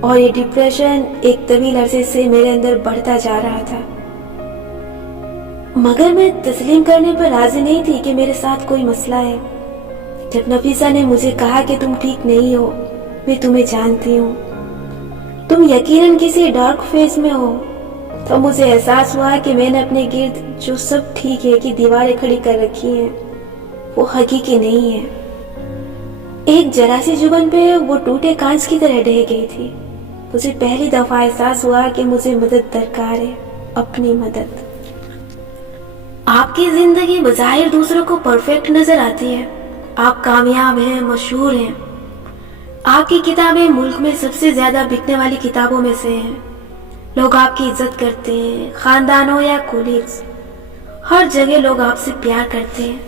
اور یہ ڈپریشن ایک طویل عرصے سے میرے اندر بڑھتا جا رہا تھا، مگر میں تسلیم کرنے پر راضی نہیں تھی کہ میرے ساتھ کوئی مسئلہ ہے۔ جب نفیسہ نے مجھے کہا کہ تم ٹھیک نہیں ہو، میں تمہیں جانتی ہوں، تم یقیناً کسی ڈارک فیز میں ہو، تو مجھے احساس ہوا کہ میں نے اپنے گرد جو سب ٹھیک ہے کہ دیواریں کھڑی کر رکھی ہیں وہ حقیقی نہیں ہے۔ ایک ذرا سی جبن پہ وہ ٹوٹے کانچ کی طرح ڈہ گئی تھی۔ مجھے پہلی دفعہ احساس ہوا کہ مجھے مدد درکار ہے، اپنی مدد۔ آپ کی زندگی بظاہر دوسروں کو پرفیکٹ نظر آتی ہے، آپ کامیاب ہیں، مشہور ہیں، آپ کی کتابیں ملک میں سب سے زیادہ بکنے والی کتابوں میں سے ہیں، لوگ آپ کی عزت کرتے ہیں، خاندانوں یا کولیگز، ہر جگہ لوگ آپ سے پیار کرتے ہیں،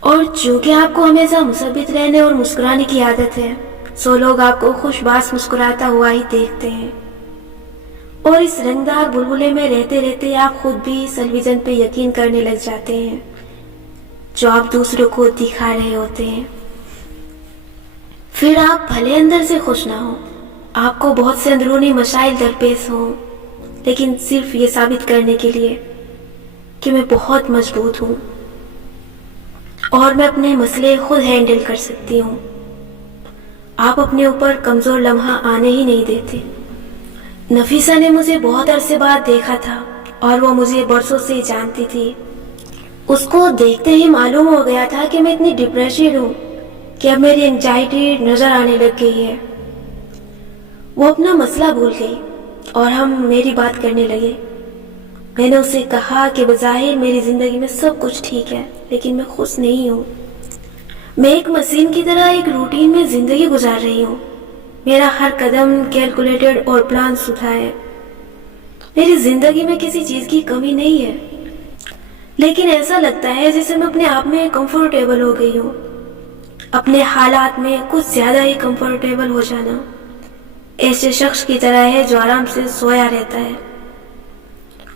اور چونکہ آپ کو ہمیشہ مثبت رہنے اور مسکرانے کی عادت ہے، سو لوگ آپ کو خوش باش مسکراتا ہوا ہی دیکھتے ہیں، اور اس رنگدار بلبلے میں رہتے رہتے آپ خود بھی سلویزن پہ یقین کرنے لگ جاتے ہیں جو آپ دوسروں کو دکھا رہے ہوتے ہیں۔ پھر آپ بھلے اندر سے خوش نہ ہو، آپ کو بہت سے اندرونی مسائل درپیش ہوں، لیکن صرف یہ ثابت کرنے کے لیے کہ میں بہت مضبوط ہوں اور میں اپنے مسئلے خود ہینڈل کر سکتی ہوں، آپ اپنے اوپر کمزور لمحہ آنے ہی نہیں دیتے۔ نفیسہ نے مجھے بہت عرصے بعد دیکھا تھا اور وہ مجھے برسوں سے جانتی تھی۔ اس کو دیکھتے ہی معلوم ہو گیا تھا کہ میں اتنی ڈپریشڈ ہوں کہ اب میری انگزائٹی نظر آنے لگ گئی ہے۔ وہ اپنا مسئلہ بھول گئی اور ہم میری بات کرنے لگے۔ میں نے اسے کہا کہ بظاہر میری زندگی میں سب کچھ ٹھیک ہے، لیکن میں خوش نہیں ہوں۔ میں ایک مشین کی طرح ایک روٹین میں زندگی گزار رہی ہوں، میرا ہر قدم کیلکولیٹڈ اور پلان شدہ ہے، میری زندگی میں کسی چیز کی کمی نہیں ہے، لیکن ایسا لگتا ہے جیسے میں اپنے آپ میں کمفرٹیبل ہو گئی ہوں، اپنے حالات میں کچھ زیادہ ہی کمفرٹیبل ہو جانا ایسے شخص کی طرح ہے جو آرام سے سویا رہتا ہے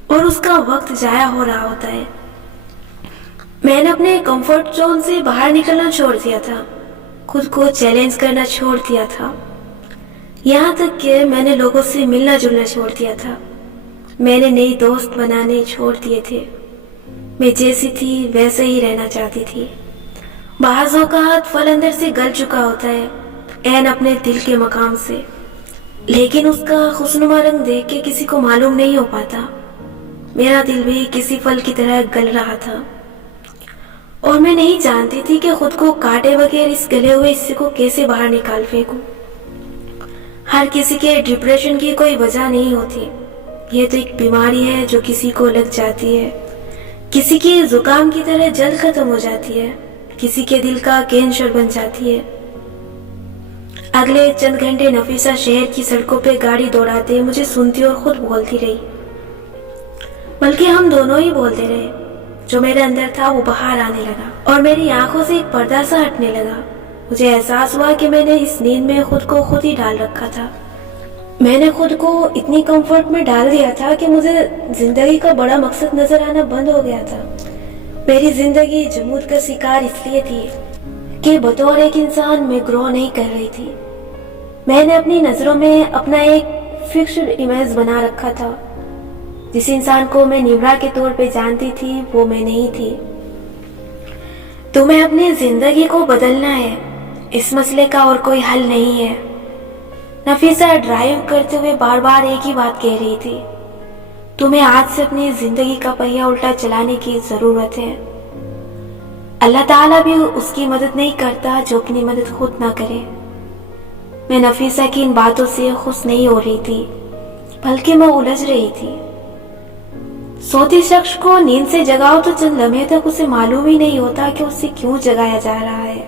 اور اس کا وقت ضائع ہو رہا ہوتا ہے۔ میں نے اپنے کمفرٹ زون سے باہر نکلنا چھوڑ دیا تھا، خود کو چیلنج کرنا چھوڑ دیا تھا، یہاں تک کہ میں نے لوگوں سے ملنا جلنا چھوڑ دیا تھا، میں نے نئی دوست بنانے چھوڑ دیے تھے، میں جیسی تھی ویسے ہی رہنا چاہتی تھی۔ بعض اوقات پھل اندر سے گل چکا ہوتا ہے، عین اپنے دل کے مقام سے، لیکن اس کا خوشنما رنگ دیکھ کے کسی کو معلوم نہیں ہو پاتا۔ میرا دل بھی کسی پھل کی طرح گل رہا تھا اور میں نہیں جانتی تھی کہ خود کو کاٹے بغیر اس گلے ہوئے حصے کو کیسے باہر نکال پھینکوں۔ ہر کسی کے ڈپریشن کی کوئی وجہ نہیں ہوتی، یہ تو ایک بیماری ہے جو کسی کو لگ جاتی ہے، کسی کی زکام کی طرح جلد ختم ہو جاتی ہے، کسی کے دل کا کینسر بن جاتی ہے۔ اگلے چند گھنٹے نفیسہ شہر کی سڑکوں پہ گاڑی دوڑاتے مجھے سنتی اور خود بولتی رہی، بلکہ ہم دونوں ہی بولتے رہے۔ جو میرے اندر تھا وہ باہر آنے لگا اور میری آنکھوں سے ایک پردہ سا ہٹنے لگا۔ مجھے احساس ہوا کہ میں نے اس نیند میں خود کو خود ہی ڈال رکھا تھا، میں نے خود کو اتنی کمفرٹ میں ڈال دیا تھا کہ مجھے زندگی کا بڑا مقصد نظر آنا بند ہو گیا تھا۔ میری زندگی جمود کا شکار اس لیے تھی کہ بطور ایک انسان میں گرو نہیں کر رہی تھی۔ میں نے اپنی نظروں میں اپنا ایک فکسڈ امیج بنا رکھا تھا، جس انسان کو میں نیمرا کے طور پہ جانتی تھی وہ میں نہیں تھی۔ تمہیں اپنی زندگی کو بدلنا ہے، اس مسئلے کا اور کوئی حل نہیں ہے۔ نفیسہ ڈرائیو کرتے ہوئے بار بار ایک ہی بات کہہ رہی تھی، تمہیں آج سے اپنی زندگی کا پہیہ الٹا چلانے کی ضرورت ہے۔ اللہ تعالیٰ بھی اس کی مدد نہیں کرتا جو اپنی مدد خود نہ کرے۔ میں نفیسہ کی ان باتوں سے خوش نہیں ہو رہی تھی، بلکہ میں الجھ رہی تھی۔ سوتی شخص کو نیند سے جگاؤ تو چند لمحے تک اسے معلوم ہی نہیں ہوتا کہ اسے کیوں جگایا جا رہا ہے۔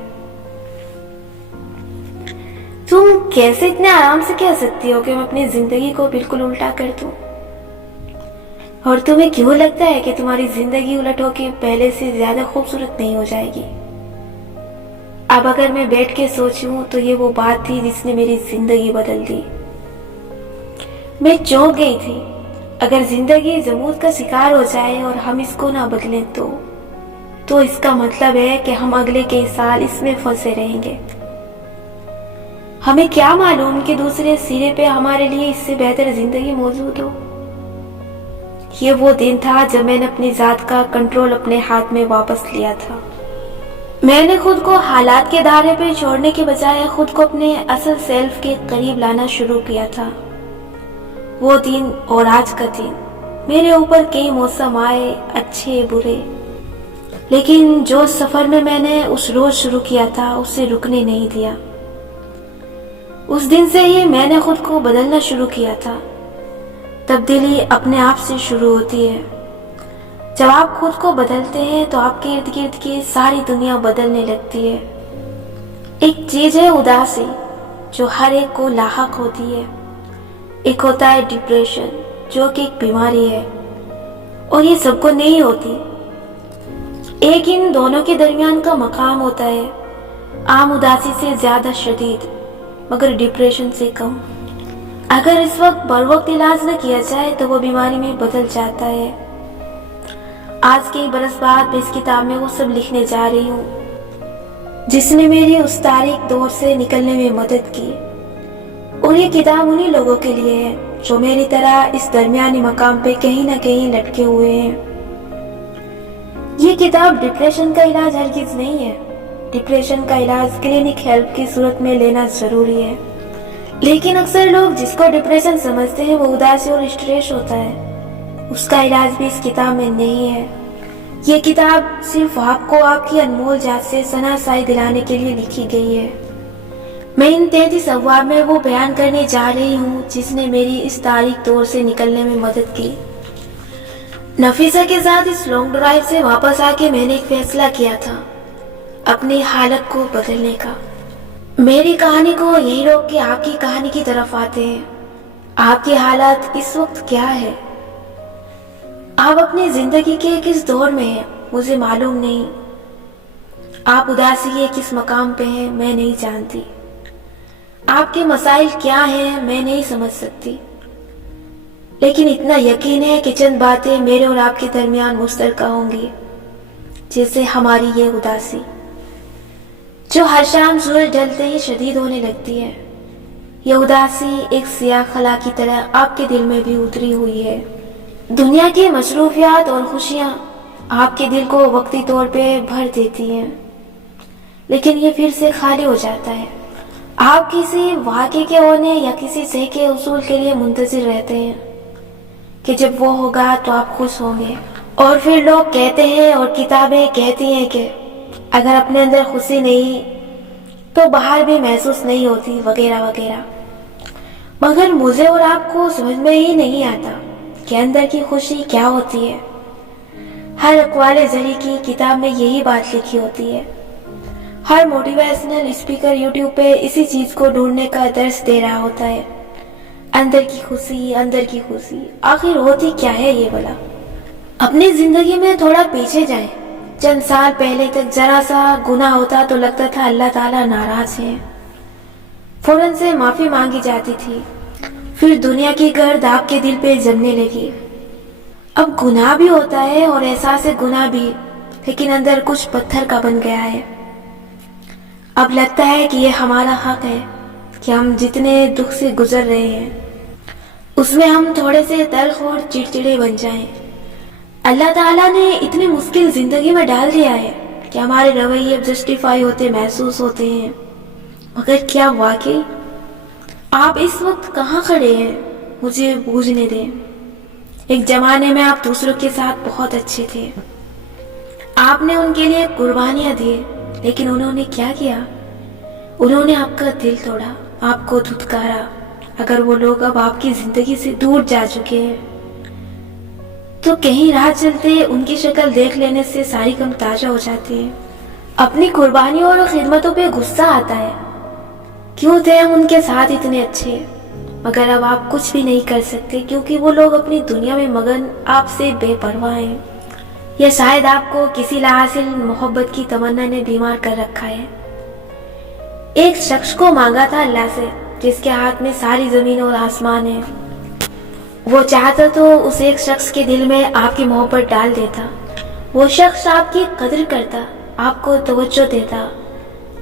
تم کیسے اتنے آرام سے کہہ سکتی ہو کہ میں اپنی زندگی کو بالکل الٹا کر دوں؟ اور تمہیں کیوں لگتا ہے کہ تمہاری زندگی الٹ ہو کے پہلے سے زیادہ خوبصورت نہیں ہو جائے گی؟ اب اگر میں بیٹھ کے سوچوں تو یہ وہ بات تھی جس نے میری زندگی بدل دی۔ میں چونک گئی تھی، اگر زندگی جمود کا شکار ہو جائے اور ہم اس کو نہ بدلیں تو اس کا مطلب ہے کہ ہم اگلے کئی سال اس میں پھنسے رہیں گے۔ ہمیں کیا معلوم کہ دوسرے سرے پہ ہمارے لیے اس سے بہتر زندگی موجود ہو۔ یہ وہ دن تھا جب میں نے اپنی ذات کا کنٹرول اپنے ہاتھ میں واپس لیا تھا۔ میں نے خود کو حالات کے دھارے پہ چھوڑنے کے بجائے خود کو اپنے اصل سیلف کے قریب لانا شروع کیا تھا۔ وہ دن اور آج کا دن، میرے اوپر کئی موسم آئے، اچھے برے، لیکن جو سفر میں نے اس روز شروع کیا تھا اسے رکنے نہیں دیا۔ اس دن سے ہی میں نے خود کو بدلنا شروع کیا تھا۔ تبدیلی اپنے آپ سے شروع ہوتی ہے۔ جب آپ خود کو بدلتے ہیں تو آپ کے ارد گرد کی ساری دنیا بدلنے لگتی ہے۔ ایک چیز ہے اداسی جو ہر ایک کو لاحق ہوتی ہے، ایک ہوتا ہے ڈپریشن جو کہ ایک بیماری ہے اور یہ سب کو نہیں ہوتی۔ ایک ان دونوں کے درمیان کا مقام ہوتا ہے، عام اداسی سے زیادہ شدید مگر ڈپریشن سے کم۔ اگر اس وقت بر وقت علاج نہ کیا جائے تو وہ بیماری میں بدل جاتا ہے۔ آج کئی برس بعد میں اس کتاب میں وہ سب لکھنے جا رہی ہوں جس نے میری اس تاریک دور سے نکلنے میں مدد کی، اور یہ کتاب انہی لوگوں کے لیے ہے جو میری طرح اس درمیانی مقام پہ کہیں نہ کہیں لٹکے ہوئے ہیں۔ یہ کتاب ڈپریشن کا علاج ہرگز نہیں ہے۔ ڈپریشن کا علاج کلینک ہیلپ کی صورت میں لینا ضروری ہے، لیکن اکثر لوگ جس کو ڈپریشن سمجھتے ہیں وہ اداسی اور اسٹریس ہوتا ہے۔ اس کا علاج بھی اس کتاب میں نہیں ہے۔ یہ کتاب صرف آپ کو آپ کی انمول ذات سے شناسائی دلانے کے لیے لکھی گئی ہے۔ میں ان 33 ابواب میں وہ بیان کرنے جا رہی ہوں جس نے میری اس تاریک دور سے نکلنے میں مدد کی۔ نفیسہ کے ساتھ اس لانگ ڈرائیو سے واپس آ کے میں نے ایک فیصلہ کیا تھا، اپنی حالت کو بدلنے کا۔ میری کہانی کو یہی روک کے آپ کی کہانی کی طرف آتے ہیں۔ آپ کی حالت اس وقت کیا ہے؟ آپ اپنی زندگی کے کس دور میں ہیں مجھے معلوم نہیں۔ آپ اداسی کے کس مقام پہ ہیں میں نہیں جانتی۔ آپ کے مسائل کیا ہیں میں نہیں سمجھ سکتی، لیکن اتنا یقین ہے کہ چند باتیں میرے اور آپ کے درمیان مشترکہ ہوں گی، جیسے ہماری یہ اداسی جو ہر شام سورج ڈھلتے ہی شدید ہونے لگتی ہے۔ یہ اداسی ایک سیاہ خلا کی طرح آپ کے دل میں بھی اتری ہوئی ہے۔ دنیا کی مصروفیات اور خوشیاں آپ کے دل کو وقتی طور پہ بھر دیتی ہیں، لیکن یہ پھر سے خالی ہو جاتا ہے۔ آپ کسی واقعے کے ہونے یا کسی شے کے حصول کے لیے منتظر رہتے ہیں کہ جب وہ ہوگا تو آپ خوش ہوں گے، اور پھر لوگ کہتے ہیں اور کتابیں کہتی ہیں کہ اگر اپنے اندر خوشی نہیں تو باہر بھی محسوس نہیں ہوتی، وغیرہ وغیرہ۔ مگر مجھے اور آپ کو سمجھ میں ہی نہیں آتا کہ اندر کی خوشی کیا ہوتی ہے۔ ہر اقوال زری کی کتاب میں یہی بات لکھی ہوتی ہے۔ ہر موٹیویشنل اسپیکر یوٹیوب پہ اسی چیز کو ڈھونڈنے کا درس دے رہا ہوتا ہے، اندر کی خوشی، اندر کی خوشی۔ آخر ہوتی کیا ہے یہ بلا؟ اپنی زندگی میں تھوڑا پیچھے جائیں۔ چند سال پہلے تک ذرا سا گناہ ہوتا تو لگتا تھا اللہ تعالیٰ ناراض ہے، فوراً سے معافی مانگی جاتی تھی۔ پھر دنیا کی گرد آپ کے دل پہ جمنے لگی۔ اب گناہ بھی ہوتا ہے اور احساس گناہ بھی، لیکن اندر کچھ پتھر کا بن گیا ہے۔ اب لگتا ہے کہ یہ ہمارا حق ہے کہ ہم جتنے دکھ سے گزر رہے ہیں اس میں ہم تھوڑے سے تلخ اور چڑچڑے بن جائیں۔ اللہ تعالیٰ نے اتنی مشکل زندگی میں ڈال دیا ہے کہ ہمارے رویے اب جسٹیفائی ہوتے محسوس ہوتے ہیں، مگر کیا واقعی؟ آپ اس وقت کہاں کھڑے ہیں مجھے بوجھنے دیں۔ ایک زمانے میں آپ دوسروں کے ساتھ بہت اچھے تھے، آپ نے ان کے لیے قربانیاں دی، لیکن انہوں نے کیا کیا؟ انہوں نے آپ کا دل توڑا، آپ کو دھتکارا۔ اگر وہ لوگ اب آپ کی زندگی سے دور جا چکے ہیں تو کہیں راہ چلتے ان کی شکل دیکھ لینے سے ساری غم تازہ ہو جاتی ہے۔ اپنی قربانیوں اور خدمتوں پہ غصہ آتا ہے، کیوں تھے ہم ان کے ساتھ اتنے اچھے؟ مگر اب آپ کچھ بھی نہیں کر سکتے کیونکہ وہ لوگ اپنی دنیا میں مگن آپ سے بے پرواہ ہیں، یا شاید آپ کو کسی لاحاصل محبت کی تمنا نے بیمار کر رکھا ہے۔ ایک شخص کو مانگا تھا اللہ سے جس کے ہاتھ میں ساری زمین اور آسمان ہے۔ وہ چاہتا تو اس ایک شخص کے دل میں آپ کی محبت ڈال دیتا، وہ شخص آپ کی قدر کرتا، آپ کو توجہ دیتا،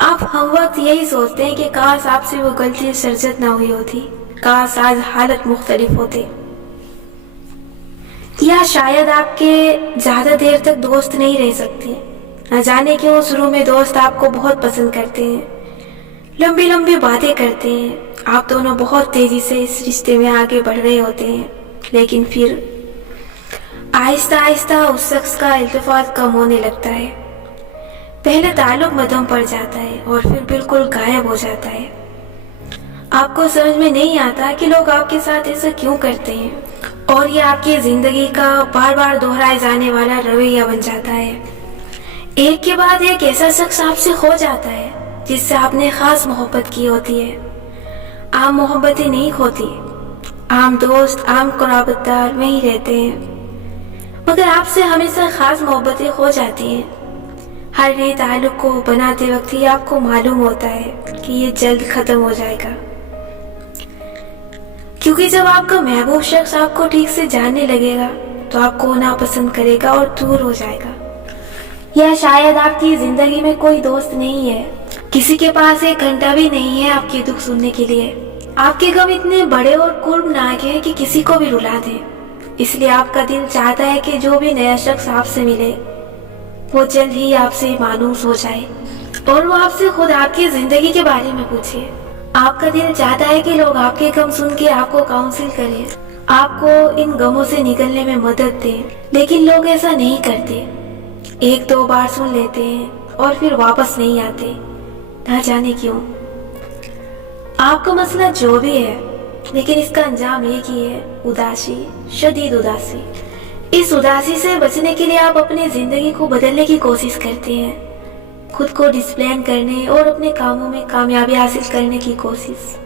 آپ ہم وقت یہی سوچتے ہیں کہ کاش آپ سے وہ غلطی سرزد نہ ہوئی ہوتی، کاش آج حالت مختلف ہوتے، یا شاید آپ کے زیادہ دیر تک دوست نہیں رہ سکتے۔ نہ جانے کیوں شروع میں دوست آپ کو بہت پسند کرتے ہیں، لمبی لمبی باتیں کرتے ہیں، آپ دونوں بہت تیزی سے اس رشتے میں آگے بڑھ رہے ہوتے ہیں، لیکن پھر آہستہ آہستہ اس شخص کا التفات کم ہونے لگتا ہے۔ پہلے تعلق مدھم پڑ جاتا ہے اور پھر بالکل غائب ہو جاتا ہے۔ آپ کو سمجھ میں نہیں آتا کہ لوگ آپ کے ساتھ ایسا کیوں کرتے ہیں، اور یہ آپ کی زندگی کا بار بار دہرائے جانے والا رویہ بن جاتا ہے۔ ایک کے بعد ایک ایسا شخص آپ سے کھو جاتا ہے جس سے آپ نے خاص محبت کی ہوتی ہے۔ عام محبتیں نہیں کھوتی، عام دوست، عام قرابت دار وہیں رہتے ہیں، مگر آپ سے ہمیشہ خاص محبتیں کھو جاتی ہیں۔ ہر نئے تعلق کو بناتے وقت ہی آپ کو معلوم ہوتا ہے کہ یہ جلد ختم ہو جائے گا، کیونکہ جب آپ کا محبوب شخص آپ کو ٹھیک سے جاننے لگے گا تو آپ کو ناپسند کرے گا اور دور ہو جائے گا۔ یا شاید آپ کی زندگی میں کوئی دوست نہیں ہے، کسی کے پاس ایک گھنٹہ بھی نہیں ہے آپ کے دکھ سننے کے لیے۔ آپ کے غم اتنے بڑے اور قربناک ہیں کہ کسی کو بھی رلا دیں، اس لیے آپ کا دل چاہتا ہے کہ جو بھی نیا شخص آپ سے ملے وہ جلد ہی آپ سے مانوس ہو جائے اور وہ آپ سے خود آپ کی زندگی کے بارے میں پوچھے۔ آپ کا دل چاہتا ہے کہ لوگ آپ کے غم سن کے آپ کو کاؤنسل کریں، آپ کو ان غموں سے نکلنے میں مدد دیں، لیکن لوگ ایسا نہیں کرتے۔ ایک دو بار سن لیتے ہیں اور پھر واپس نہیں آتے، نہ جانے کیوں۔ آپ کا مسئلہ جو بھی ہے، لیکن اس کا انجام ایک ہی ہے، اداسی، شدید اداسی۔ اس اداسی سے بچنے کے لیے آپ اپنی زندگی کو بدلنے کی کوشش کرتے ہیں، خود کو ڈسپلین کرنے اور اپنے کاموں میں کامیابی حاصل کرنے کی کوشش۔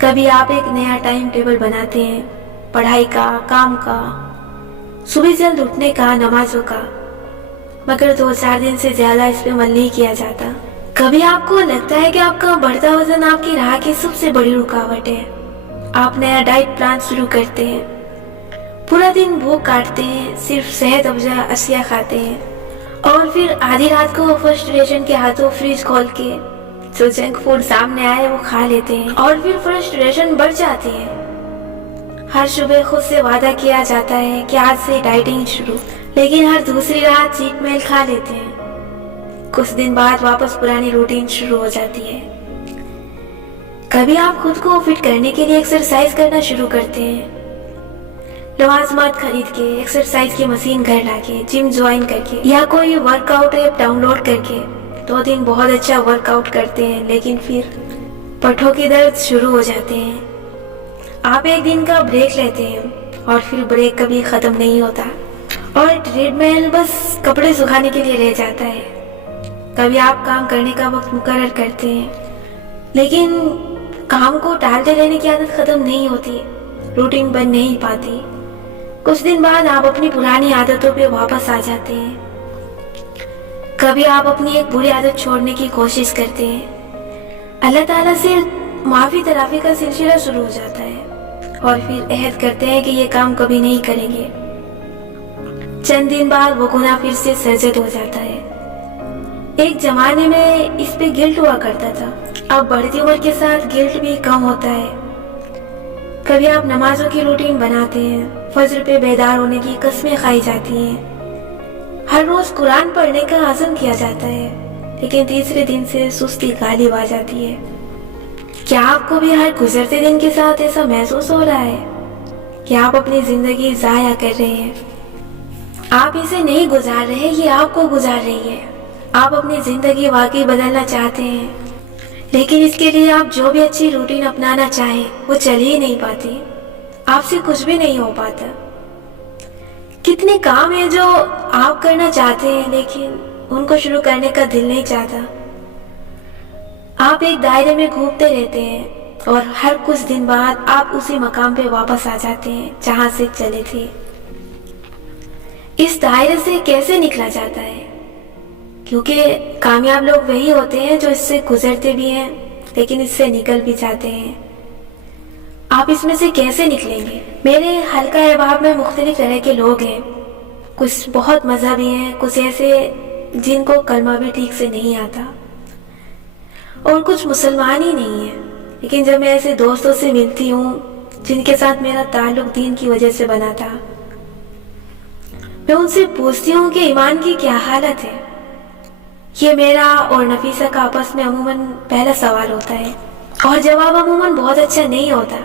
کبھی آپ ایک نیا ٹائم ٹیبل بناتے ہیں، پڑھائی کا، کام کا، صبح جلد اٹھنے کا، نمازوں کا، مگر 2-4 دن سے زیادہ اس پہ عمل نہیں کیا جاتا۔ کبھی آپ کو لگتا ہے کہ آپ کا بڑھتا وزن آپ کی راہ کی سب سے بڑی رکاوٹ ہے۔ آپ نیا ڈائٹ پلان شروع کرتے ہیں، پورا دن بھوک کاٹتے ہیں، صرف صحت افزا اشیاء کھاتے ہیں، اور پھر آدھی رات کو فرسٹریشن کے ہاتھوں فریج کھول کے جو جنک فوڈ سامنے آئے وہ کھا لیتے ہیں، اور پھر فرسٹریشن بڑھ جاتی ہے۔ ہر صبح خود سے وعدہ کیا جاتا ہے کہ آج سے ڈائٹنگ شروع، لیکن ہر دوسری رات چیٹ میل کھا لیتے ہیں۔ کچھ دن بعد واپس پرانی روٹین شروع ہو جاتی ہے۔ کبھی آپ خود کو فٹ کرنے کے لیے ایکسرسائز کرنا شروع کرتے ہیں، لوازمات خرید کے، ایکسرسائز کی مشین گھر لا کے، جم جوائن کر کے، یا کوئی workout app download کر کے 2 دن بہت اچھا ورک آؤٹ کرتے ہیں، لیکن پھر پٹھوں کے درد شروع ہو جاتے ہیں۔ آپ ایک دن کا بریک لیتے ہیں اور پھر بریک کبھی ختم نہیں ہوتا، اور ٹریڈ میل بس کپڑے سکھانے کے لیے رہ جاتا ہے۔ کبھی آپ کام کرنے کا وقت مقرر کرتے ہیں، لیکن کام کو ٹالتے رہنے کی عادت ختم نہیں ہوتی، روٹین بن نہیں پاتی۔ کچھ دن بعد آپ اپنی پرانی عادتوں پہ واپس آ جاتے ہیں۔ کبھی آپ اپنی ایک بری عادت چھوڑنے کی کوشش کرتے ہیں، اللہ تعالیٰ سے معافی تلافی کا سلسلہ شروع ہو جاتا ہے، اور پھر عہد کرتے ہیں کہ یہ کام کبھی نہیں کریں گے۔ چند دن بعد وہ گناہ پھر سے سرزد ہو جاتا ہے۔ ایک زمانے میں اس پہ گلٹ ہوا کرتا تھا، اب بڑھتی عمر کے ساتھ گلٹ بھی کم ہوتا ہے۔ کبھی آپ نمازوں کی روٹین بناتے ہیں، فجر پہ بیدار ہونے کی قسمیں کھائی جاتی ہیں، ہر روز قرآن پڑھنے کا عزم کیا جاتا ہے، لیکن تیسرے دن سے سستی غالب آ جاتی ہے۔ کیا آپ کو بھی ہر گزرتے دن کے ساتھ ایسا محسوس ہو رہا ہے کہ آپ اپنی زندگی ضائع کر رہے ہیں؟ آپ اسے نہیں گزار رہے، یہ آپ کو گزار رہی ہے۔ آپ اپنی زندگی واقعی بدلنا چاہتے ہیں، لیکن اس کے لیے آپ جو بھی اچھی روٹین اپنانا چاہیں وہ چل ہی نہیں پاتی، آپ سے کچھ بھی نہیں ہو پاتا۔ کتنے کام ہیں جو آپ کرنا چاہتے ہیں لیکن ان کو شروع کرنے کا دل نہیں چاہتا۔ آپ ایک دائرے میں گھومتے رہتے ہیں اور ہر کچھ دن بعد آپ اسی مقام پہ واپس آ جاتے ہیں جہاں سے چلے تھے۔ اس دائرے سے کیسے نکلا جاتا ہے؟ کیونکہ کامیاب لوگ وہی ہوتے ہیں جو اس سے گزرتے بھی ہیں لیکن اس سے نکل بھی جاتے ہیں۔ آپ اس میں سے کیسے نکلیں گے؟ میرے حلقہ احباب میں مختلف طرح کے لوگ ہیں، کچھ بہت مذہبی ہیں، کچھ ایسے جن کو کلمہ بھی ٹھیک سے نہیں آتا، اور کچھ مسلمان ہی نہیں ہیں، لیکن جب میں ایسے دوستوں سے ملتی ہوں جن کے ساتھ میرا تعلق دین کی وجہ سے بنا تھا، میں ان سے پوچھتی ہوں کہ ایمان کی کیا حالت ہے۔ یہ میرا اور نفیسہ کا آپس میں عموماً پہلا سوال ہوتا ہے، اور جواب عموماً بہت اچھا نہیں ہوتا،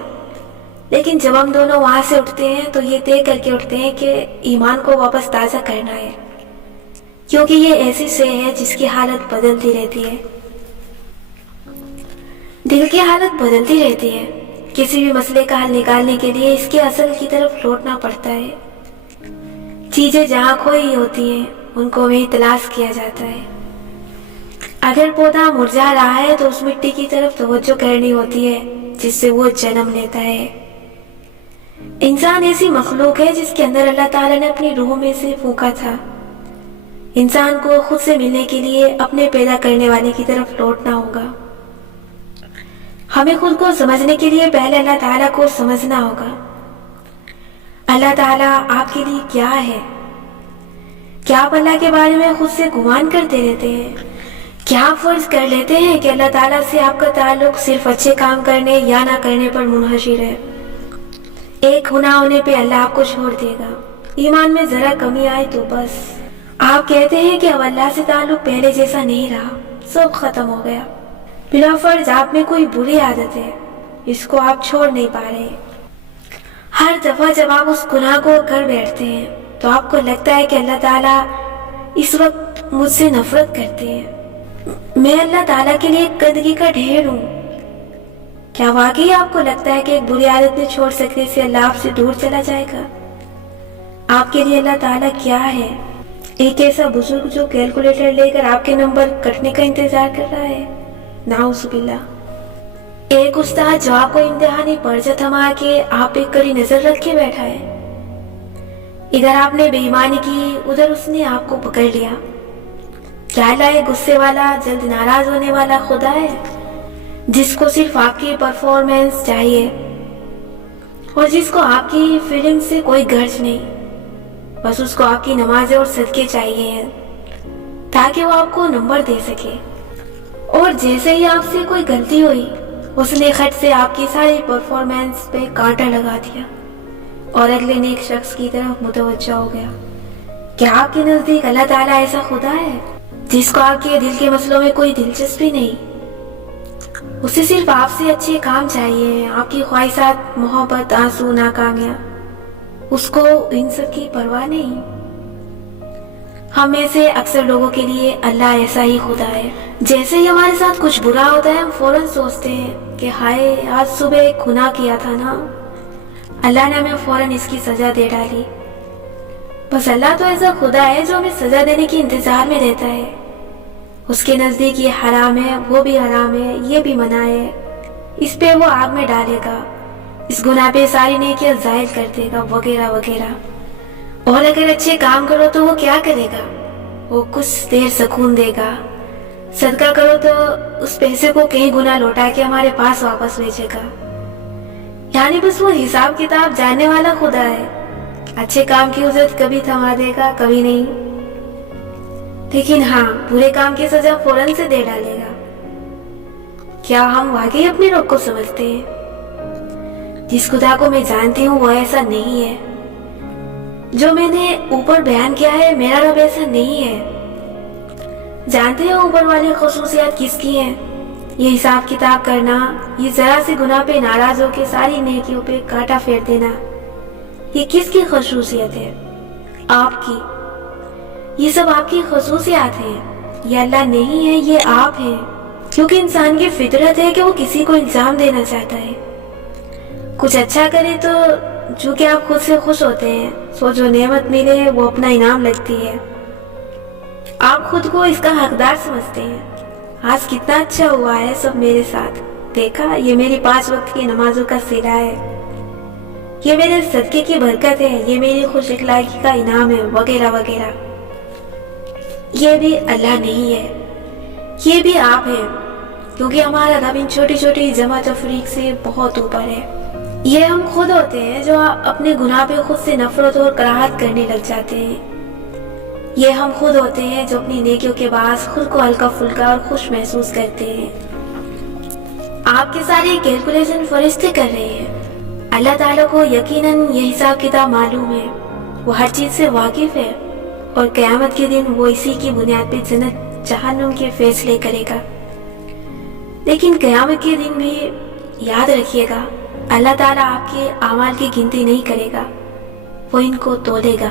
لیکن جب ہم دونوں وہاں سے اٹھتے ہیں تو یہ طے کر کے اٹھتے ہیں کہ ایمان کو واپس تازہ کرنا ہے، کیونکہ یہ ایسی شے ہے جس کی حالت بدلتی رہتی ہے۔ دل کی حالت بدلتی رہتی ہے، کسی بھی مسئلے کا حل نکالنے کے لیے اس کے اصل کی طرف لوٹنا پڑتا ہے۔ چیزیں جہاں کھوئی ہوتی ہیں ان کو وہیں تلاش کیا جاتا ہے۔ اگر پودا مرجھا رہا ہے تو اس مٹی کی طرف توجہ کرنی ہوتی ہے جس سے وہ جنم لیتا ہے۔ انسان ایسی مخلوق ہے جس کے اندر اللہ تعالیٰ نے اپنی روح میں سے پھونکا تھا۔ انسان کو خود سے ملنے کے لیے اپنے پیدا کرنے والے کی طرف لوٹنا ہوگا۔ ہمیں خود کو سمجھنے کے لیے پہلے اللہ تعالیٰ کو سمجھنا ہوگا۔ اللہ تعالیٰ آپ کے لیے کیا ہے؟ کیا آپ اللہ کے بارے میں خود سے گمان کرتے رہتے ہیں؟ کیا آپ فرض کر لیتے ہیں کہ اللہ تعالیٰ سے آپ کا تعلق صرف اچھے کام کرنے یا نہ کرنے پر منحصر ہے؟ ایک گناہ ہونے پہ اللہ آپ کو چھوڑ دے گا، ایمان میں ذرا کمی آئے تو بس آپ کہتے ہیں کہ اب اللہ سے تعلق پہلے جیسا نہیں رہا، سب ختم ہو گیا۔ بلا فرض آپ میں کوئی بری عادت ہے، اس کو آپ چھوڑ نہیں پا رہے۔ ہر دفعہ جب آپ اس گناہ کو کر بیٹھتے ہیں تو آپ کو لگتا ہے کہ اللہ تعالیٰ اس وقت مجھ سے نفرت کرتے ہیں، میں اللہ تعالیٰ کے لیے ایک گندگی کا ڈھیر ہوں۔ کیا واقعی آپ کو لگتا ہے کہ ایک بری عادت نے چھوڑ سکنے سے اللہ آپ سے دور چلا جائے گا؟ آپ کے لیے اللہ تعالیٰ کیا ہے؟ ایک ایسا بزرگ جو کیلکولیٹر لے کر آپ کے نمبر کٹنے کا انتظار کر رہا ہے؟ نعوذ باللہ۔ ایک استاد جو آپ کو امتحانی پرچہ تھما کے آپ پہ کڑی نظر رکھ کے بیٹھا ہے۔ ادھر آپ نے بے ایمانی کی، ادھر اس نے آپ کو پکڑ لیا۔ کیا اللہ ایک غصے والا، جلد ناراض ہونے والا خدا ہے جس کو صرف آپ کی پرفارمنس چاہیے اور جس کو آپ کی فیلنگ سے کوئی غرض نہیں، بس اس کو آپ کی نمازیں اور صدقے چاہیے ہیں تاکہ وہ آپ کو نمبر دے سکے؟ اور جیسے ہی آپ سے کوئی غلطی ہوئی اس نے خٹ سے آپ کی ساری پرفارمنس پہ کانٹا لگا دیا اور اگلے نیک شخص کی طرف متوجہ ہو گیا۔ کیا آپ کے نزدیک اللہ تعالیٰ ایسا خدا ہے جس کو آپ کے دل کے مسئلوں میں کوئی دلچسپی نہیں؟ اسے صرف آپ سے اچھے کام چاہیے، آپ کی خواہشات، محبت، آنسو، ناکامیاں، اس کو ان سب کی پرواہ نہیں۔ ہم میں سے اکثر لوگوں کے لیے اللہ ایسا ہی خدا ہے، جیسے ہی ہمارے ساتھ کچھ برا ہوتا ہے ہم فوراً سوچتے ہیں کہ ہائے آج صبح ایک گناہ کیا تھا نا، اللہ نے ہمیں فوراً اس کی سزا دے ڈالی۔ بس اللہ تو ایسا خدا ہے جو ہمیں سزا دینے کے انتظار میں رہتا ہے۔ اس کے نزدیک یہ حرام ہے، وہ بھی حرام ہے، یہ بھی منع ہے، اس پہ وہ آگ میں ڈالے گا، اس گناہ پہ ساری نیکیاں ظاہر کر دے گا، وغیرہ وغیرہ۔ اور اگر اچھے کام کرو تو وہ کیا کرے گا؟ وہ کچھ دیر سکون دے گا۔ صدقہ کرو تو اس پیسے کو کہیں گنا لوٹا کے ہمارے پاس واپس بھیجے گا۔ یعنی بس وہ حساب کتاب جاننے والا خدا ہے۔ اچھے کام کی اجرت کبھی تھما دے گا، کبھی نہیں، لیکن ہاں برے کام کی سزا فوراً سے دے ڈالے گا۔ کیا ہم واقعی اپنے رب کو سمجھتے ہیں؟ جس خدا کو میں جانتی ہوں وہ ایسا نہیں ہے۔ جو میں نے اوپر بیان کیا ہے میرا رب ایسا نہیں ہے۔ جانتے ہیں اوپر والی خصوصیات کس کی ہیں؟ یہ حساب کتاب کرنا، یہ ذرا سے گناہ پہ ناراض ہو کے ساری نیکیوں پہ کانٹا پھیر دینا، یہ کس کی خصوصیت ہے؟ آپ کی۔ یہ سب آپ کی خصوصیات ہیں، یہ اللہ نہیں ہے، یہ آپ ہیں۔ کیونکہ انسان کی فطرت ہے کہ وہ کسی کو الزام دینا چاہتا ہے۔ کچھ اچھا کرے تو چونکہ آپ خود سے خوش ہوتے ہیں، سو جو نعمت ملے وہ اپنا انعام لگتی ہے۔ آپ خود کو اس کا حقدار سمجھتے ہیں۔ آج کتنا اچھا ہوا ہے سب میرے ساتھ، دیکھا یہ میری 5 وقت کی نمازوں کا صلہ ہے، یہ میرے صدقے کی برکت ہے، یہ میری خوش اخلاقی کا انعام ہے، وغیرہ وغیرہ۔ یہ بھی اللہ نہیں ہے، یہ بھی آپ ہیں، کیونکہ ہمارا رب ان چھوٹی چھوٹی جمع تفریق سے بہت اوپر ہے۔ یہ ہم خود ہوتے ہیں جو اپنے گناہ پہ خود سے نفرت اور کراہت کرنے لگ جاتے ہیں۔ یہ ہم خود ہوتے ہیں جو اپنی نیکیوں کے باعث خود کو ہلکا پھلکا اور خوش محسوس کرتے ہیں۔ آپ کے سارے کیلکولیشن فرشتے کر رہے ہیں۔ اللہ تعالیٰ کو یقیناً یہ حساب کتاب معلوم ہے، وہ ہر چیز سے واقف ہے، اور قیامت کے دن وہ اسی کی بنیاد پہ جنت جہنم کے فیصلے کرے گا۔ لیکن قیامت کے دن بھی یاد رکھیے گا، اللہ تعالیٰ آپ کے اعمال کی گنتی نہیں کرے گا، وہ ان کو تولے گا۔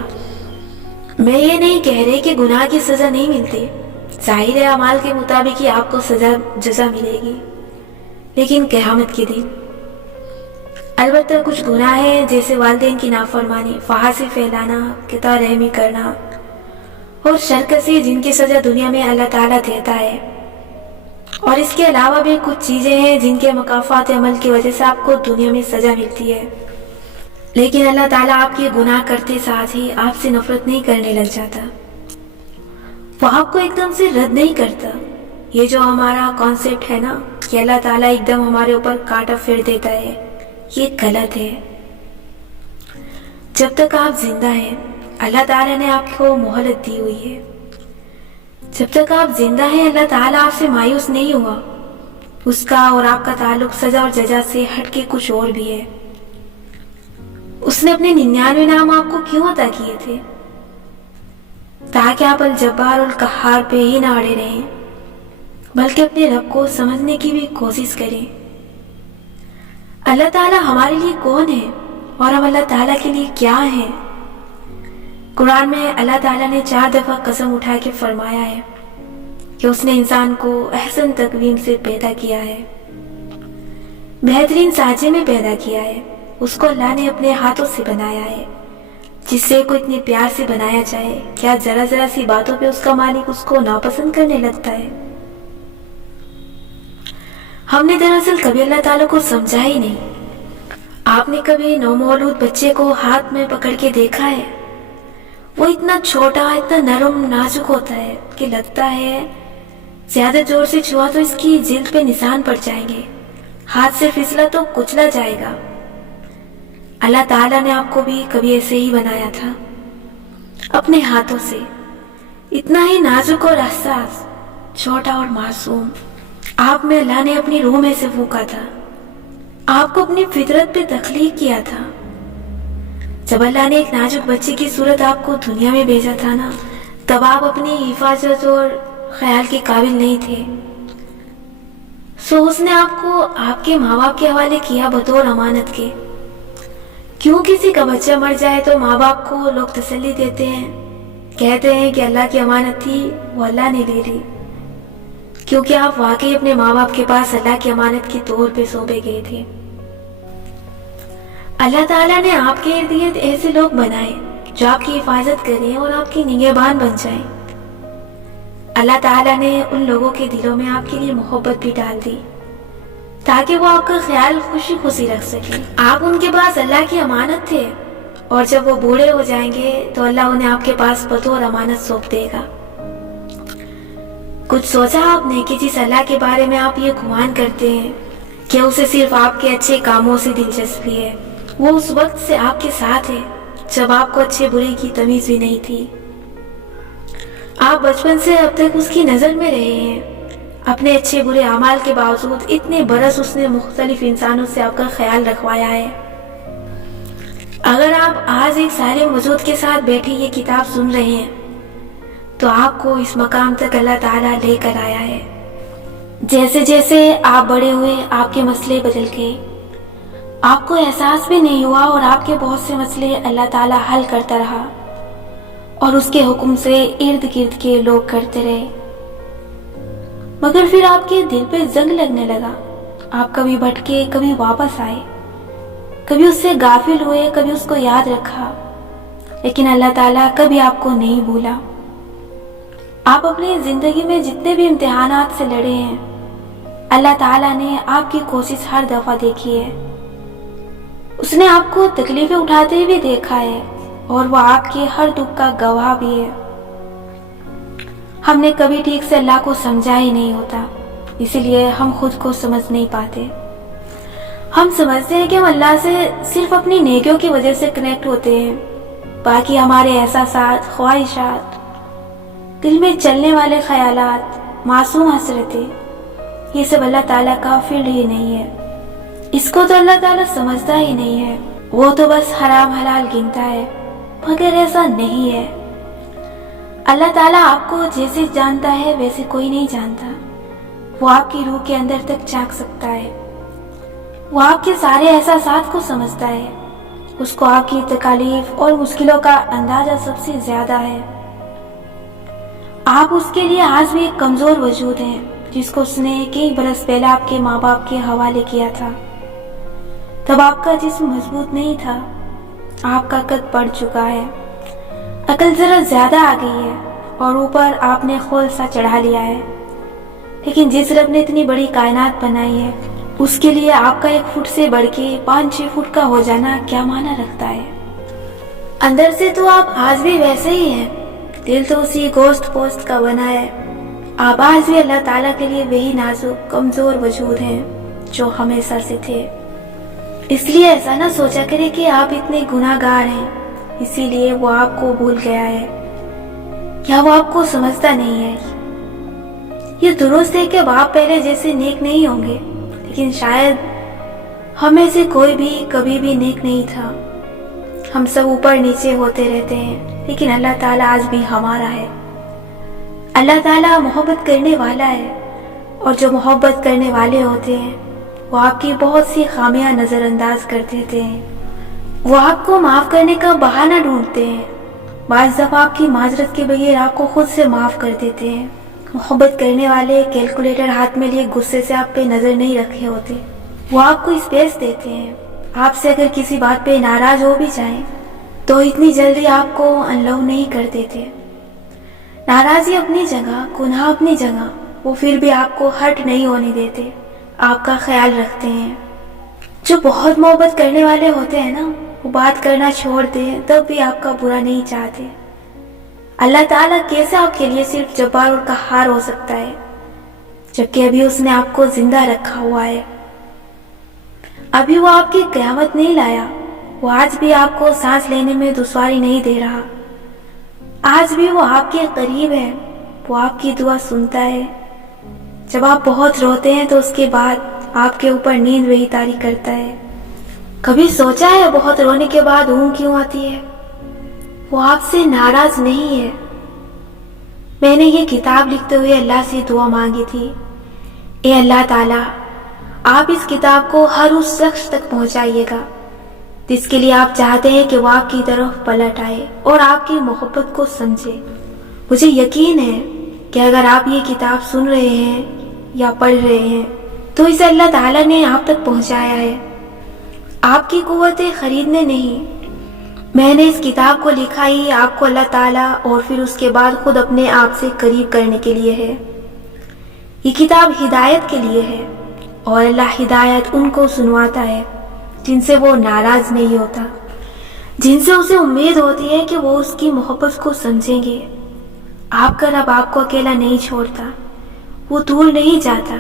میں یہ نہیں کہہ رہی کہ گناہ کی سزا نہیں ملتی، ظاہر ہے اعمال کے مطابق ہی آپ کو جزا ملے گی، لیکن قیامت کے دن البتہ کچھ گناہ ہیں جیسے والدین کی نافرمانی، فحاشی پھیلانا، قطع رحمی کرنا اور شرکسی، جن کی سزا دنیا میں اللہ تعالیٰ دیتا ہے، اور اس کے علاوہ بھی کچھ چیزیں ہیں جن کے مکافات عمل کی وجہ سے آپ کو دنیا میں سزا ملتی ہے، لیکن اللہ تعالیٰ آپ کے گناہ کرتے ساتھ ہی آپ سے نفرت نہیں کرنے لگ جاتا، وہ آپ کو ایک دم سے رد نہیں کرتا۔ یہ جو ہمارا کانسیپٹ ہے نا کہ اللہ تعالیٰ ایک دم ہمارے اوپر کانٹا پھیر دیتا ہے، یہ غلط ہے۔ جب تک آپ زندہ ہیں اللہ تعالیٰ نے آپ کو مہلت دی ہوئی ہے، جب تک آپ زندہ ہیں اللہ تعالیٰ آپ سے مایوس نہیں ہوا، اس کا اور آپ کا تعلق سزا اور جزا سے ہٹ کے کچھ اور بھی ہے۔ اس نے اپنے 99 نام آپ کو کیوں عطا کیے تھے؟ تاکہ آپ الجبار اور القہار پہ ہی نہ اڑے رہیں، بلکہ اپنے رب کو سمجھنے کی بھی کوشش کریں۔ اللہ تعالیٰ ہمارے لیے کون ہے اور ہم اللہ تعالیٰ کے لیے کیا ہیں؟ قرآن میں اللہ تعالیٰ نے 4 دفعہ قسم اٹھا کے فرمایا ہے کہ اس نے انسان کو احسن تقویم سے پیدا کیا ہے، بہترین سانچے میں پیدا کیا ہے، اس کو اللہ نے اپنے ہاتھوں سے بنایا ہے۔ جس سے کو اتنے پیار سے بنایا جائے، کیا ذرا ذرا سی باتوں پہ اس کا مالک اس کو ناپسند کرنے لگتا ہے؟ ہم نے دراصل کبھی اللہ تعالیٰ کو سمجھا ہی نہیں۔ آپ نے کبھی نومولود بچے کو ہاتھ میں پکڑ کے دیکھا ہے؟ وہ اتنا چھوٹا، اتنا نرم نازک ہوتا ہے کہ لگتا ہے زیادہ زور سے چھوا تو اس کی جلد پہ نشان پڑ جائیں گے، ہاتھ سے پھسلا تو کچلا جائے گا۔ اللہ تعالیٰ نے آپ کو بھی کبھی ایسے ہی بنایا تھا، اپنے ہاتھوں سے، اتنا ہی نازک اور حساس، چھوٹا اور معصوم۔ آپ میں اللہ نے اپنی روح میں سے پھونکا تھا، آپ کو اپنی فطرت پہ تخلیق کیا تھا۔ جب اللہ نے ایک نازک بچے کی صورت آپ کو دنیا میں بھیجا تھا نا، تب آپ اپنی حفاظت اور خیال کے قابل نہیں تھے، سو اس نے آپ کو آپ کے ماں باپ کے حوالے کیا بطور امانت کے۔ کیوں کسی کا بچہ مر جائے تو ماں باپ کو لوگ تسلی دیتے ہیں، کہتے ہیں کہ اللہ کی امانت تھی وہ اللہ نے لے لی، کیونکہ آپ واقعی اپنے ماں باپ کے پاس اللہ کی امانت کے طور پہ سونپے گئے تھے۔ اللہ تعالیٰ نے آپ کے ارد گرد ایسے لوگ بنائے جو آپ کی حفاظت کریں اور آپ کی نگہبان بن جائیں۔ اللہ تعالیٰ نے ان لوگوں کے دلوں میں آپ کے لیے محبت بھی ڈال دی تاکہ وہ آپ کا خیال خوشی خوشی رکھ سکیں۔ آپ ان کے پاس اللہ کی امانت تھے، اور جب وہ بوڑھے ہو جائیں گے تو اللہ انہیں آپ کے پاس بطور امانت سونپ دے گا۔ کچھ سوچا آپ نے کہ جس اللہ کے بارے میں آپ یہ گمان کرتے ہیں کہ اسے صرف آپ کے اچھے کاموں سے دلچسپی ہے، وہ اس وقت سے آپ کے ساتھ ہے جب آپ کو اچھے برے کی تمیز بھی نہیں تھی۔ آپ بچپن سے اب تک اس کی نظر میں رہے ہیں، اپنے اچھے برے اعمال کے باوجود اتنے برس اس نے مختلف انسانوں سے آپ کا خیال رکھوایا ہے۔ اگر آپ آج ایک سارے وجود کے ساتھ بیٹھے یہ کتاب سن رہے ہیں تو آپ کو اس مقام تک اللہ تعالیٰ لے کر آیا ہے۔ جیسے جیسے آپ بڑے ہوئے آپ کے مسئلے بدل گئے، آپ کو احساس بھی نہیں ہوا، اور آپ کے بہت سے مسئلے اللہ تعالیٰ حل کرتا رہا اور اس کے حکم سے ارد گرد کے لوگ کرتے رہے۔ مگر پھر آپ کے دل پہ زنگ لگنے لگا، آپ کبھی بھٹکے، کبھی واپس آئے، کبھی اس سے غافل ہوئے، کبھی اس کو یاد رکھا، لیکن اللہ تعالیٰ کبھی آپ کو نہیں بھولا۔ آپ اپنی زندگی میں جتنے بھی امتحانات سے لڑے ہیں، اللہ تعالیٰ نے آپ کی کوشش ہر دفعہ دیکھی ہے، اس نے آپ کو تکلیفیں اٹھاتے بھی دیکھا ہے، اور وہ آپ کے ہر دکھ کا گواہ بھی ہے۔ ہم نے کبھی ٹھیک سے اللہ کو سمجھا ہی نہیں ہوتا، اسی لیے ہم خود کو سمجھ نہیں پاتے۔ ہم سمجھتے ہیں کہ ہم اللہ سے صرف اپنی نیکیوں کی وجہ سے کنیکٹ ہوتے ہیں، باقی ہمارے احساسات، خواہشات، دل میں چلنے والے خیالات، معصوم حسرتیں، یہ سب اللہ تعالیٰ کا فیلڈ ہی نہیں ہے. اس کو تو اللہ تعالیٰ سمجھتا ہی نہیں ہے. وہ تو بس حرام حلال گنتا ہے، مگر ایسا نہیں ہے. اللہ تعالیٰ آپ کو جیسے جانتا ہے ویسے کوئی نہیں جانتا. وہ آپ کی روح کے اندر تک جھانک سکتا ہے. وہ آپ کے سارے احساسات کو سمجھتا ہے. اس کو آپ کی تکالیف اور مشکلوں کا اندازہ سب سے زیادہ ہے. آپ اس کے لیے آج بھی ایک کمزور وجود ہیں جس کو اس نے کئی برس پہلے آپ کے ماں باپ کے حوالے کیا تھا. تب آپ کا جسم مضبوط نہیں تھا. آپ کا قد بڑھ چکا ہے، عقل ذرا زیادہ آ گئی ہے اور اوپر آپ نے خول سا چڑھا لیا ہے. لیکن جس رب نے اتنی بڑی کائنات بنائی ہے اس کے لیے آپ کا 1 فٹ سے بڑھ کے 5-6 فٹ کا ہو جانا کیا معنی رکھتا ہے؟ اندر سے تو آپ آج بھی ویسے ہی ہیں. دل تو اسی گوشت پوست کا بنا ہے. آپ آج بھی اللہ تعالیٰ کے لیے وہی نازک کمزور وجود ہیں جو ہمیشہ سے تھے. اس لیے ایسا نہ سوچا کرے کہ آپ اتنے گناہ گار ہیں اسی لیے وہ آپ کو بھول گیا ہے یا وہ آپ کو سمجھتا نہیں ہے. یہ درست ہے کہ آپ پہلے جیسے نیک نہیں ہوں گے، لیکن شاید ہم میں سے کوئی بھی کبھی بھی نیک نہیں تھا. ہم سب اوپر نیچے ہوتے رہتے ہیں، لیکن اللہ تعالیٰ آج بھی ہمارا ہے. اللہ تعالیٰ محبت کرنے والا ہے، اور جو محبت کرنے والے ہوتے ہیں وہ آپ کی بہت سی خامیاں نظر انداز کر دیتے ہیں. وہ آپ کو معاف کرنے کا بہانہ ڈھونڈتے ہیں. بعض دفعہ آپ کی معذرت کے بغیر آپ کو خود سے معاف کر دیتے ہیں. محبت کرنے والے کیلکولیٹر ہاتھ میں لیے غصے سے آپ پہ نظر نہیں رکھے ہوتے. وہ آپ کو اسپیس دیتے ہیں. آپ سے اگر کسی بات پہ ناراض ہو بھی جائیں تو اتنی جلدی آپ کو انلو نہیں کر دیتے. ناراضی اپنی جگہ، گناہ اپنی جگہ، وہ پھر بھی آپ کو ہرٹ نہیں ہونے دیتے، آپ کا خیال رکھتے ہیں. جو بہت محبت کرنے والے ہوتے ہیں نا، وہ بات کرنا چھوڑ دیں تب بھی آپ کا برا نہیں چاہتے. اللہ تعالیٰ کیسے آپ کے لیے صرف جبار اور قہار ہو سکتا ہے جبکہ ابھی اس نے آپ کو زندہ رکھا ہوا ہے. ابھی وہ آپ کی قیامت نہیں لایا. وہ آج بھی آپ کو سانس لینے میں دشواری نہیں دے رہا. آج بھی وہ آپ کے قریب ہے. وہ آپ کی دعا سنتا ہے. جب آپ بہت روتے ہیں تو اس کے بعد آپ کے اوپر نیند وہی طاری کرتا ہے. کبھی سوچا ہے بہت رونے کے بعد اونگ کیوں آتی ہے؟ وہ آپ سے ناراض نہیں ہے. میں نے یہ کتاب لکھتے ہوئے اللہ سے دعا مانگی تھی، اے اللہ تعالیٰ، آپ اس کتاب کو ہر اس شخص تک پہنچائیے گا جس کے لیے آپ چاہتے ہیں کہ وہ آپ کی طرف پلٹ آئے اور آپ کی محبت کو سمجھے. مجھے یقین ہے کہ اگر آپ یہ کتاب سن رہے ہیں یا پڑھ رہے ہیں تو اسے اللہ تعالیٰ نے آپ تک پہنچایا ہے. آپ کی قوتیں خریدنے نہیں. میں نے اس کتاب کو لکھا ہی آپ کو اللہ تعالیٰ اور پھر اس کے بعد خود اپنے آپ سے قریب کرنے کے لیے ہے. یہ کتاب ہدایت کے لیے ہے، اور اللہ ہدایت ان کو سنواتا ہے جن سے وہ ناراض نہیں ہوتا، جن سے اسے امید ہوتی ہے کہ وہ اس کی محبت کو سمجھیں گے. آپ کا رب آپ کو اکیلا نہیں چھوڑتا. وہ دور نہیں جاتا،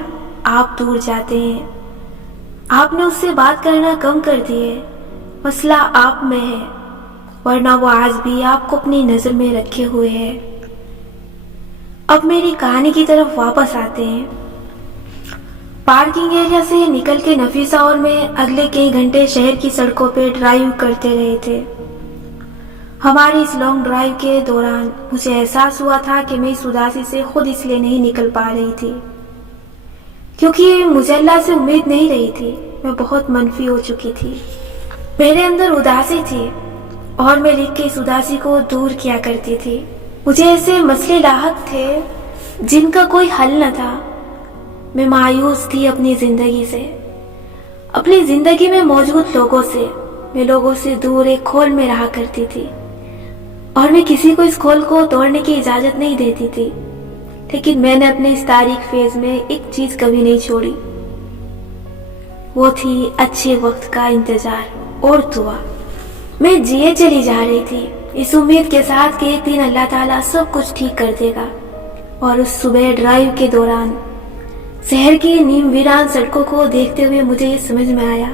آپ دور جاتے ہیں. آپ نے اس سے بات کرنا کم کر دی ہے. مسئلہ آپ میں ہے، ورنہ وہ آج بھی آپ کو اپنی نظر میں رکھے ہوئے ہے. اب میری کہانی کی طرف واپس آتے ہیں. پارکنگ ایریا سے نکل کے نفیسہ اور میں اگلے کئی گھنٹے شہر کی سڑکوں پہ ڈرائیو کرتے رہے تھے. ہماری اس لانگ ڈرائیو کے دوران مجھے احساس ہوا تھا کہ میں اس اداسی سے خود اس لیے نہیں نکل پا رہی تھی کیونکہ مجھے اللہ سے امید نہیں رہی تھی. میں بہت منفی ہو چکی تھی. میرے اندر اداسی تھی اور میں لکھ کے اس اداسی کو دور کیا کرتی تھی. مجھے ایسے مسئلے لاحق تھے جن کا کوئی حل نہ تھا. میں مایوس تھی اپنی زندگی سے، اپنی زندگی میں موجود لوگوں سے. میں لوگوں سے دور ایک کھول میں رہا کرتی تھی اور میں کسی کو اس کھول کو توڑنے کی اجازت نہیں دیتی تھی. لیکن میں نے اپنے اس تاریک فیز میں ایک چیز کبھی نہیں چھوڑی، وہ تھی اچھے وقت کا انتظار اور دعا. میں جیے چلی جا رہی تھی اس امید کے ساتھ کہ ایک دن اللہ تعالیٰ سب کچھ ٹھیک کر دے گا. اور اس صبح ڈرائیو کے دوران شہر کی نیم ویران سڑکوں کو دیکھتے ہوئے مجھے یہ سمجھ میں آیا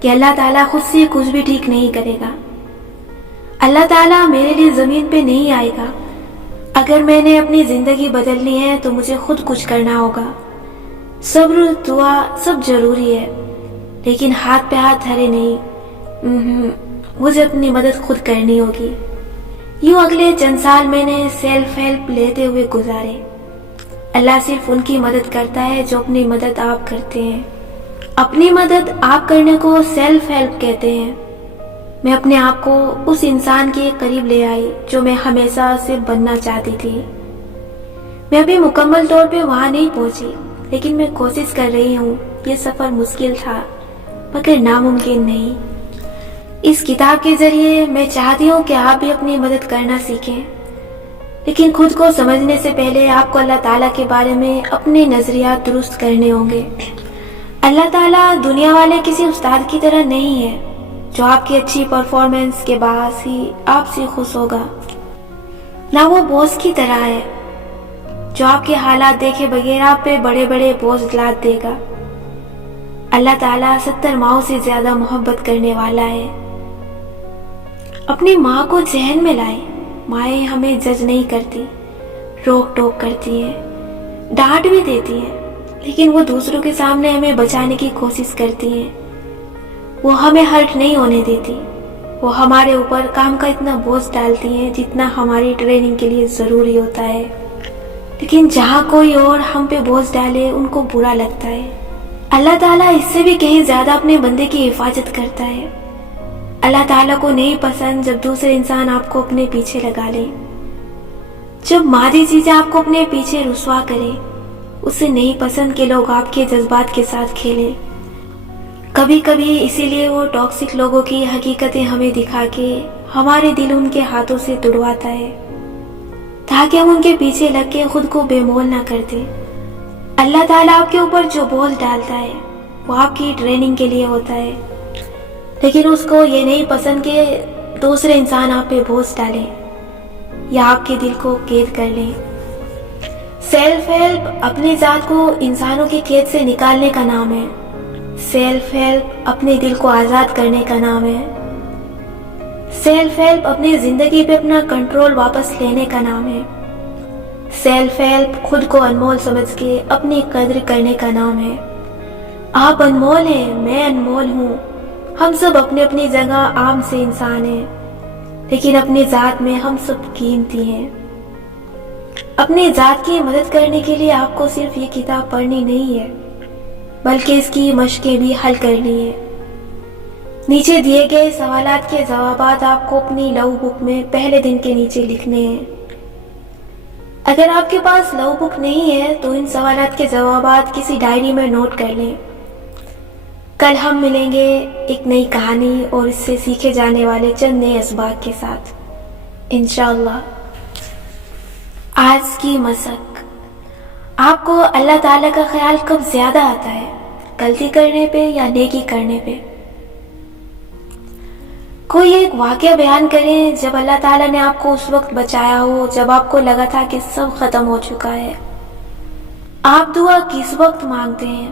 کہ اللہ تعالیٰ خود سے کچھ بھی ٹھیک نہیں کرے گا. اللہ تعالیٰ میرے لیے زمین پہ نہیں آئے گا. اگر میں نے اپنی زندگی بدلنی ہے تو مجھے خود کچھ کرنا ہوگا. صبر دعا سب ضروری ہے، لیکن ہاتھ پہ ہاتھ دھرے نہیں، مجھے اپنی مدد خود کرنی ہوگی۔ یوں اگلے چند سال میں نے سیلف ہیلپ لیتے ہوئے گزارے۔ اللہ صرف ان کی مدد کرتا ہے جو اپنی مدد آپ کرتے ہیں۔ اپنی مدد آپ کرنے کو سیلف ہیلپ کہتے ہیں۔ میں اپنے آپ کو اس انسان کے قریب لے آئی جو میں ہمیشہ سے بننا چاہتی تھی۔ میں ابھی مکمل طور پہ وہاں نہیں پہنچی، لیکن میں کوشش کر رہی ہوں۔ یہ سفر مشکل تھا مگر ناممکن نہیں۔ اس کتاب کے ذریعے میں چاہتی ہوں کہ آپ بھی اپنی مدد کرنا سیکھیں، لیکن خود کو سمجھنے سے پہلے آپ کو اللہ تعالیٰ کے بارے میں اپنے نظریات درست کرنے ہوں گے۔ اللہ تعالیٰ دنیا والے کسی استاد کی طرح نہیں ہے جو آپ کی اچھی پرفارمنس کے باعث ہی آپ سے خوش ہوگا، نہ وہ باس کی طرح ہے جو آپ کے حالات دیکھے بغیر آپ پہ بڑے بڑے بوجھ لاد دے گا۔ اللہ تعالیٰ 70 ماؤں سے زیادہ محبت کرنے والا ہے۔ اپنی ماں کو ذہن میں لائیں۔ مائیں ہمیں جج نہیں کرتی، روک ٹوک کرتی ہیں، ڈانٹ بھی دیتی ہیں، لیکن وہ دوسروں کے سامنے ہمیں بچانے کی کوشش کرتی ہیں۔ وہ ہمیں ہرٹ نہیں ہونے دیتی۔ وہ ہمارے اوپر کام کا اتنا بوجھ ڈالتی ہیں جتنا ہماری ٹریننگ کے لیے ضروری ہوتا ہے، لیکن جہاں کوئی اور ہم پہ بوجھ ڈالے ان کو برا لگتا ہے۔ اللہ تعالیٰ اس سے بھی کہیں زیادہ اپنے بندے کی حفاظت کرتا ہے۔ اللہ تعالیٰ کو نہیں پسند جب دوسرے انسان آپ کو اپنے پیچھے لگا لیں، جب مادی چیزیں آپ کو اپنے پیچھے رسوا کریں۔ اسے نہیں پسند کہ لوگ آپ کے جذبات کے ساتھ کھیلیں۔ کبھی کبھی اسی لیے وہ ٹاکسک لوگوں کی حقیقتیں ہمیں دکھا کے ہمارے دل ان کے ہاتھوں سے توڑواتا ہے، تاکہ ہم ان کے پیچھے لگ کے خود کو بے مول نہ کر دیں۔ اللہ تعالیٰ آپ کے اوپر جو بوجھ ڈالتا ہے وہ آپ کی ٹریننگ کے لیے ہوتا ہے، لیکن اس کو یہ نہیں پسند کہ دوسرے انسان آپ پہ بوجھ ڈالیں یا آپ کے دل کو قید کر لیں۔ سیلف ہیلپ اپنی ذات کو انسانوں کے قید سے نکالنے کا نام ہے۔ سیلف ہیلپ اپنے دل کو آزاد کرنے کا نام ہے۔ سیلف ہیلپ اپنی زندگی پہ اپنا کنٹرول واپس لینے کا نام ہے۔ سیلف ہیلپ خود کو انمول سمجھ کے اپنی قدر کرنے کا نام ہے۔ آپ انمول ہیں، میں انمول ہوں، ہم سب اپنی اپنی جگہ عام سے انسان ہیں، لیکن اپنی ذات میں ہم سب قیمتی ہیں۔ اپنی ذات کی مدد کرنے کے لیے آپ کو صرف یہ کتاب پڑھنی نہیں ہے، بلکہ اس کی مشقیں بھی حل کرنی ہے۔ نیچے دیے گئے سوالات کے جوابات آپ کو اپنی لو بک میں پہلے دن کے نیچے لکھنے ہیں۔ اگر آپ کے پاس لو بک نہیں ہے تو ان سوالات کے جوابات کسی ڈائری میں نوٹ کر لیں۔ کل ہم ملیں گے ایک نئی کہانی اور اس سے سیکھے جانے والے چند نئے اسباق کے ساتھ، انشاءاللہ۔ آج کی مشق۔ آپ کو اللہ تعالیٰ کا خیال کب زیادہ آتا ہے، غلطی کرنے پہ یا نیکی کرنے پہ؟ کوئی ایک واقعہ بیان کریں جب اللہ تعالیٰ نے آپ کو اس وقت بچایا ہو جب آپ کو لگا تھا کہ سب ختم ہو چکا ہے۔ آپ دعا کس وقت مانگتے ہیں؟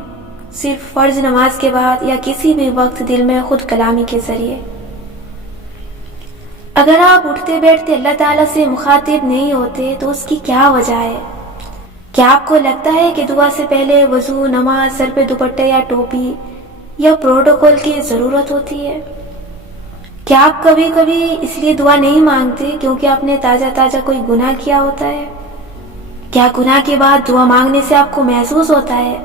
صرف فرض نماز کے بعد یا کسی بھی وقت دل میں خود کلامی کے ذریعے؟ اگر آپ اٹھتے بیٹھتے اللہ تعالیٰ سے مخاطب نہیں ہوتے تو اس کی کیا وجہ ہے؟ کیا آپ کو لگتا ہے کہ دعا سے پہلے وضو، نماز، سر پہ دوپٹہ یا ٹوپی یا پروٹوکول کی ضرورت ہوتی ہے؟ کیا آپ کبھی کبھی اس لیے دعا نہیں مانگتے کیونکہ آپ نے تازہ تازہ کوئی گناہ کیا ہوتا ہے؟ کیا گناہ کے بعد دعا مانگنے سے آپ کو محسوس ہوتا ہے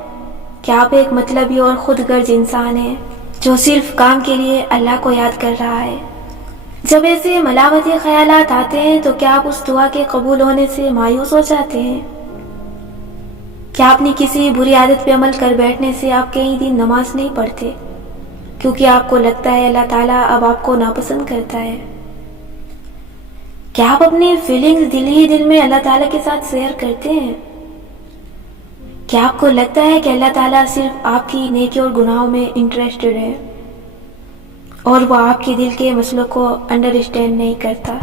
کہ آپ ایک مطلبی اور خود غرض انسان ہیں جو صرف کام کے لیے اللہ کو یاد کر رہا ہے؟ جب ایسے ملامتی خیالات آتے ہیں تو کیا آپ اس دعا کے قبول ہونے سے مایوس ہو جاتے ہیں؟ کیا اپنی کسی بری عادت پہ عمل کر بیٹھنے سے آپ کئی دن نماز نہیں پڑھتے کیونکہ آپ کو لگتا ہے اللہ تعالیٰ اب آپ کو ناپسند کرتا ہے؟ کیا آپ اپنی فیلنگز دل ہی دل میں اللہ تعالیٰ کے ساتھ شیئر کرتے ہیں؟ کیا آپ کو لگتا ہے کہ اللہ تعالیٰ صرف آپ کی نیکی اور گناہوں میں انٹرسٹڈ ہے اور وہ آپ کے دل کے مسئلوں کو انڈرسٹینڈ نہیں کرتا؟